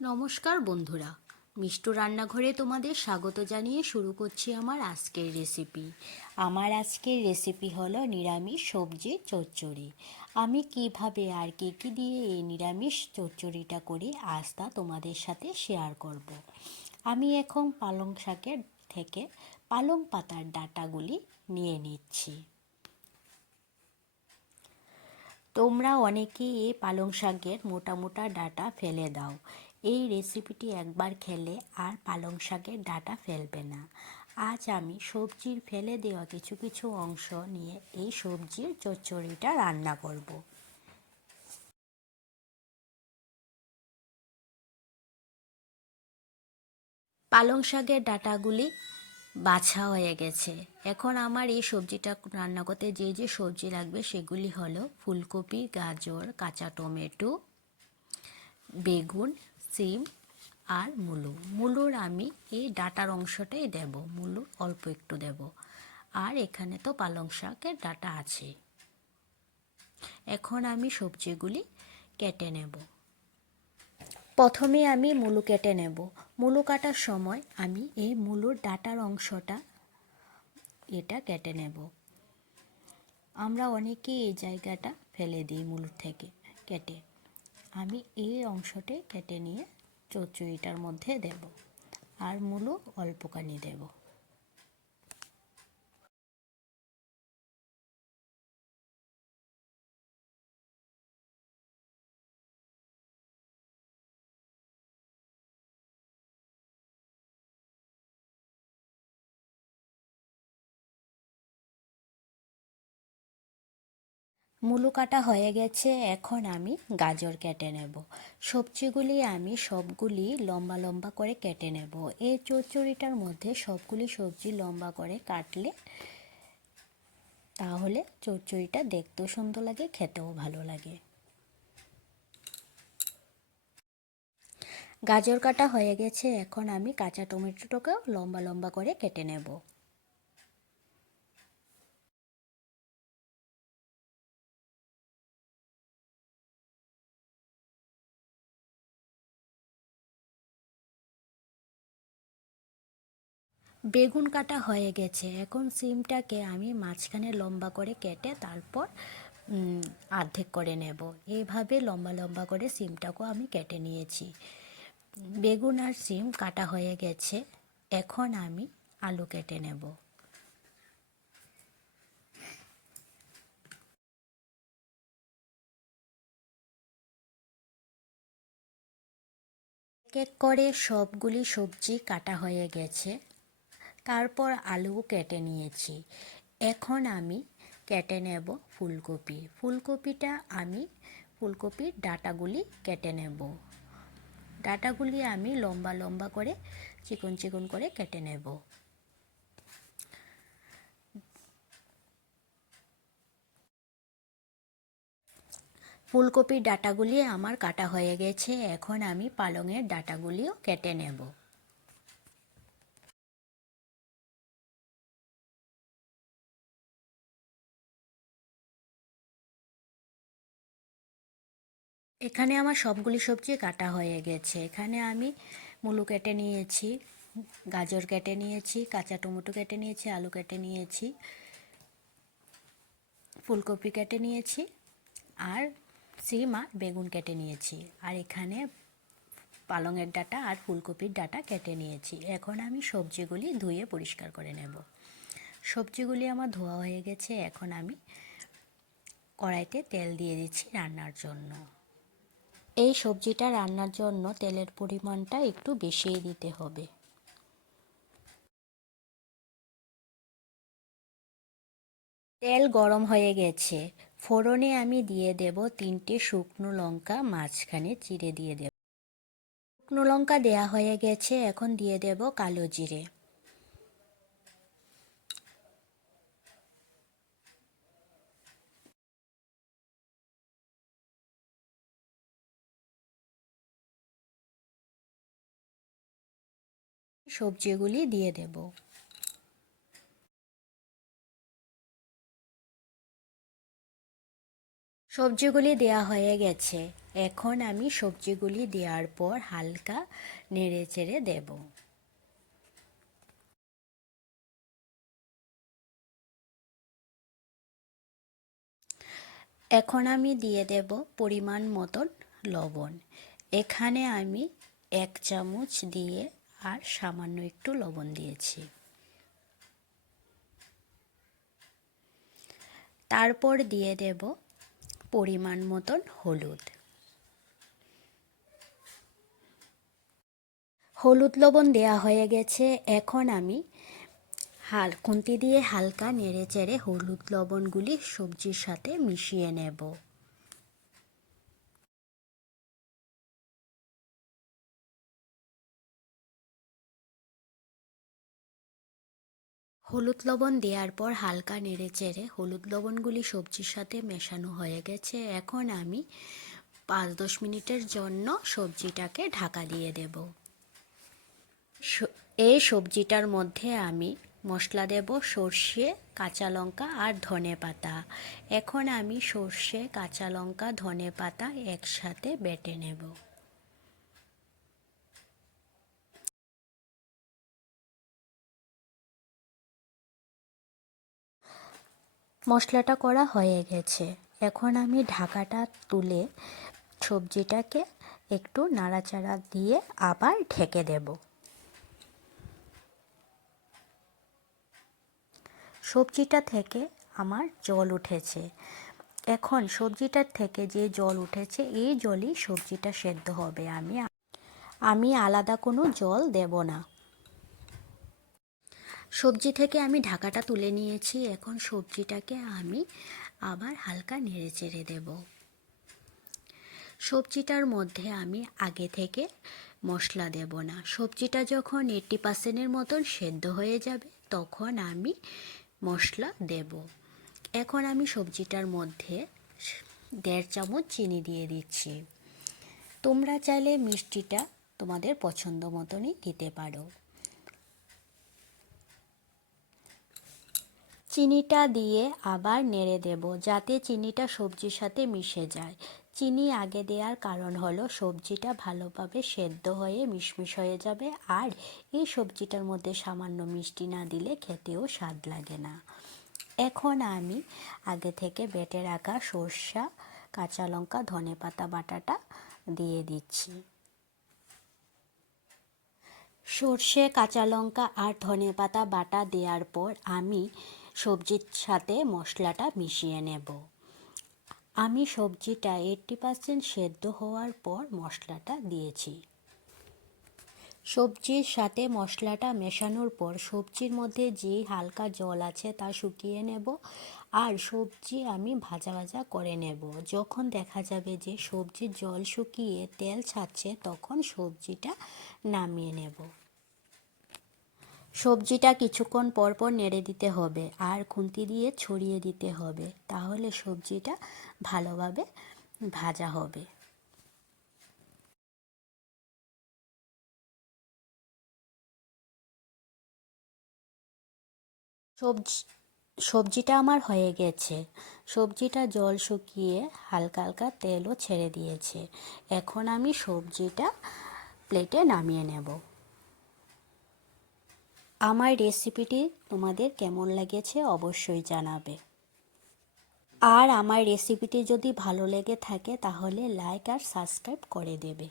নমস্কার বন্ধুরা, মিষ্টু রান্নাঘরে তোমাদের স্বাগত জানিয়ে শুরু করছি আমার আজকের রেসিপি। আমার আজকের রেসিপি হলো নিরামিষ সবজি চচ্চড়ি। আমি কিভাবে আর কি কি দিয়ে এই নিরামিষ চচ্চড়িটা করি আজ তা তোমাদের সাথে শেয়ার করব। আমি এখন পালং শাকের থেকে পালং পাতার ডাঁটাগুলি নিয়ে নিচ্ছি। তোমরা অনেকেই এই পালং শাকের মোটা মোটা ডাঁটা ফেলে দাও। এই রেসিপিটি একবার খেলে আর পালং শাকের ডাঁটা ফেলবে না। আজ আমি সবজির ফেলে দেওয়া কিছু কিছু অংশ নিয়ে এই সবজির চচ্চড়িটা রান্না করব। পালং শাকের ডাঁটাগুলি বাছা হয়ে গেছে। এখন আমার এই সবজিটা রান্না করতে যে যে সবজি লাগবে সেগুলি হলো ফুলকপি, গাজর, কাঁচা টমেটো, বেগুন, সিম আর মূলোর আমি এই ডাঁটার অংশটাই দেব, মূলো অল্প একটু দেব। আর এখানে তো পালং শাকের ডাঁটা আছে। এখন আমি সবজিগুলি কেটে নেব। প্রথমে আমি মূলো কেটে নেব। মূলো কাটার সময় আমি এই মূলোর ডাঁটার অংশটা এটা কেটে নেব। আমরা অনেকেই এই জায়গাটা ফেলে দিই মূলোর থেকে কেটে। আমি এই অংশটি কেটে নিয়ে চচ্চড়িটার মধ্যে দেব আর মূলো অল্পখানি দেব। মূলো কাটা হয়ে গেছে, এখন আমি গাজর কেটে নেব। সবজিগুলি আমি সবগুলি লম্বা লম্বা করে কেটে নেব। এই চচ্চড়িটার মধ্যে সবগুলি সবজি লম্বা করে কাটলে তাহলে চচ্চড়িটা দেখতেও সুন্দর লাগে, খেতেও ভালো লাগে। গাজর কাটা হয়ে গেছে, এখন আমি কাঁচা টমেটোটাকেও লম্বা লম্বা করে কেটে নেব। বেগুন কাটা হয়ে গেছে, এখন সিমটাকে আমি মাঝখানে লম্বা করে কেটে তারপর অর্ধেক করে নেব। এইভাবে লম্বা লম্বা করে সিমটাকেও আমি কেটে নিয়েছি। বেগুন আর সিম কাটা হয়ে গেছে, এখন আমি আলু কেটে নেব। এক এক করে সবগুলি সবজি কাটা হয়ে গেছে, তারপর আলু কেটে নিয়েছি। এখন আমি কেটে নেব ফুলকপি। ফুলকপির ডাঁটাগুলি কেটে নেব। ডাঁটাগুলি আমি লম্বা লম্বা করে চিকন চিকন করে কেটে নেব। ফুলকপির ডাঁটাগুলি আমার কাটা হয়ে গেছে, এখন আমি পালংয়ের ডাঁটাগুলিও কেটে নেব। এখানে আমার সবগুলি সবজি কাটা হয়ে গেছে। এখানে আমি মূলো কেটে নিয়েছি, গাজর কেটে নিয়েছি, কাঁচা টমেটো কেটে নিয়েছি, আলু কেটে নিয়েছি, ফুলকপি কেটে নিয়েছি আর সিম আর বেগুন কেটে নিয়েছি। আর এখানে পালংয়ের ডাঁটা আর ফুলকপির ডাঁটা কেটে নিয়েছি। এখন আমি সবজিগুলি ধুয়ে পরিষ্কার করে নেব। সবজিগুলি আমার ধোয়া হয়ে গেছে, এখন আমি কড়াইতে তেল দিয়ে দিচ্ছি রান্নার জন্য। এই সবজিটা রান্নার জন্য তেলের পরিমাণটা একটু বেশিই দিতে হবে। তেল গরম হয়ে গেছে, ফোড়নে আমি দিয়ে দেব 3টে শুকনো লঙ্কা মাঝখানে চিড়ে দিয়ে দেব। শুকনো লঙ্কা দেয়া হয়ে গেছে, এখন দিয়ে দেব কালো জিরে। সবজিগুলি দিয়ে দেব। সবজিগুলি দেওয়া হয়ে গেছে। এখন আমি সবজিগুলি দেওয়ার পর হালকা নেড়ে চেড়ে দেব। এখন আমি দিয়ে দেব পরিমাণ মতন লবণ। এখানে আমি 1 চামচ দিয়ে আর সামান্য একটু লবণ দিয়েছি। তারপর দিয়ে দেব পরিমাণ মতন হলুদ। হলুদ লবণ দেওয়া হয়ে গেছে। এখন আমি খুন্তি দিয়ে হালকা নেড়ে চেড়ে হলুদ লবণগুলি সবজির সাথে মিশিয়ে নেব। হলুদ লবণ দেওয়ার পর হালকা নেড়ে চেড়ে হলুদ লবণগুলি সবজির সাথে মেশানো হয়ে গেছে। এখন আমি 5-10 মিনিটের জন্য সবজিটাকে ঢাকা দিয়ে দেব। এই সবজিটার মধ্যে আমি মশলা দেব সর্ষে, কাঁচা লঙ্কা আর ধনেপাতা। এখন আমি সর্ষে, কাঁচা লঙ্কা, ধনেপাতা একসাথে বেটে নেব। মশলাটা করা হয়ে গেছে। এখন আমি ঢাকাটা তুলে সবজিটাকে একটু নাড়াচাড়া দিয়ে আবার ঢেকে দেব। সবজিটা থেকে আমার জল উঠেছে। এখন সবজিটার থেকে যে জল উঠেছে এই জলই সবজিটা সেদ্ধ হবে। আমি আলাদা কোনো জল দেব না। সবজি থেকে আমি ঢাকাটা তুলে নিয়েছি। এখন সবজিটাকে আমি আবার হালকা নেড়ে চেড়ে দেব। সবজিটার মধ্যে আমি আগে থেকে মশলা দেব না। সবজিটা যখন 80% মতন সেদ্ধ হয়ে যাবে তখন আমি মশলা দেব। এখন আমি সবজিটার মধ্যে 1.5 চামচ চিনি দিয়ে দিচ্ছি। তোমরা চাইলে মিষ্টিটা তোমাদের পছন্দ মতনই দিতে পারো। চিনিটা দিয়ে আবার নেড়ে দেব যাতে চিনিটা সবজির সাথে মিশে যায়। চিনি আগে দেওয়ার কারণ হলো সবজিটা ভালোভাবে সেদ্ধ হয়ে মিশমিশ হয়ে যাবে, আর এই সবজিটার মধ্যে সামান্য মিষ্টি না দিলে খেতেও স্বাদ লাগে না। এখন আমি আগে থেকে বেটে রাখা সর্ষে, কাঁচা লঙ্কা, ধনেপাতা বাটাটা দিয়ে দিচ্ছি। সর্ষে, কাঁচা লঙ্কা আর ধনেপাতা বাটা দেওয়ার পর আমি সবজির সাথে মশলাটা মিশিয়ে নেব। আমি সবজিটা 80% সেদ্ধ হওয়ার পর মশলাটা দিয়েছি। সবজির সাথে মশলাটা মেশানোর পর সবজির মধ্যে যে হালকা জল আছে তা শুকিয়ে নেব, আর সবজি আমি ভাজা ভাজা করে নেব। যখন দেখা যাবে যে সবজির জল শুকিয়ে তেল ছাড়ছে তখন সবজিটা নামিয়ে নেব। সবজিটা কিছুক্ষণ পর পর নেড়ে দিতে হবে আর খুন্তি দিয়ে ছড়িয়ে দিতে হবে, তাহলে সবজিটা ভালোভাবে ভাজা হবে। সবজিটা আমার হয়ে গেছে। সবজিটা জল শুকিয়ে হালকা হালকা তেলও ছেড়ে দিয়েছে। এখন আমি সবজিটা প্লেটে নামিয়ে নেব। আমার রেসিপিটি তোমাদের কেমন লেগেছে অবশ্যই জানাবে। আর আমার রেসিপিটি যদি ভালো লেগে থাকে তাহলে লাইক আর সাবস্ক্রাইব করে দেবে।